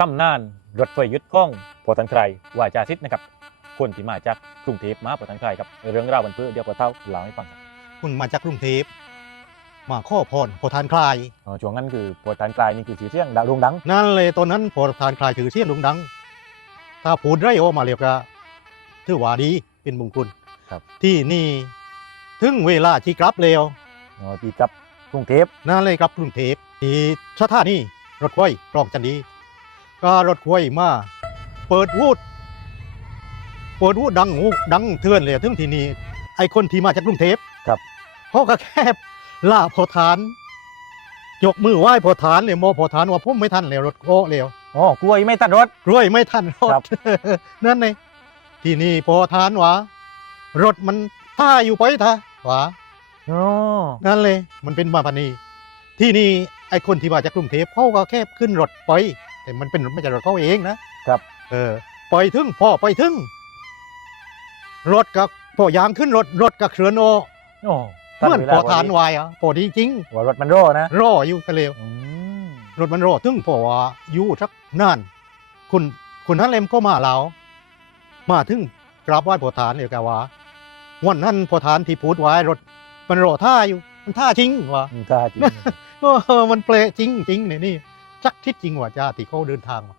ตำนานรถไฟยึดข้องพอทันใครว่าจาซิดนะครับคนที่มาจากกรุงเทพมาพอทันใครครับเรื่องราวบันเพื่อเดี๋ยวพอเท่าเล่าให้ฟังครับ คุณมาจากกรุงเทพมาข้อพรพอทานคลาย ช่วงนั้นคือพอทันใครนี่คือชื่อเสียงดาวโด่งดัง นั่นเลยตอนนั้นพอทานคลายถือเสียงดุงดัง ถ้าพูดไรโอมาเรียกก็ถือว่าดีเป็นมงคล ครับ ที่นี่ถึงเวลาที่กลับเร็ว ที่กับกรุงเทพ นั่นเลยครับกรุงเทพที่สถานีรถไฟคลองจันดีก็รถไฟมาเปิดวูดดังหูดังเทือนเลยถึงที่นี่ไอคนที่มาจากกรุงเทพ ครับ เขาก็แค่ล่าพอทานยกมือไหว้พอทานเลยโมพอทานว่าผมไม่ทันเลยรถโอ้เร็ว กล้วยไม่ตัดรถ รวยไม่ทันร ครั ถ บ นั่นไงที่นี่พอทานวะรถมันท่าอยู่ไปท่าวะ อ๋อ นั่นเลยมันเป็นมาพันนีที่นี่ไอคนที่มาจากกรุงเทพเขาก็แค่ขึ้นรถไป แต่มันเป็นไม่ใช่รถเขาเองนะครับไปถึงพ่อไปถึงรถกับพ่อยางขึ้นรถกับเคลื่อนโอ โอ้ เหมือนพอทานวายอ่ะพอดีจริง ว่ารถมันโร่นะ รออยู่กันเร็ว อืม รถมันรอถึงพอว่าอยู่สักนานคุณท่านเลมก็มาแล้วมาถึงกราบไหว้พอทานเลยกะว่าวันนั้นพอทานที่พูดไว้รถมันรอท่าอยู่มันท่าจริงวะ ท่าจริง มันเปลจริงเนี่ยนี่จักทิศจริงว่าจ้าที่เขาเดินทางมา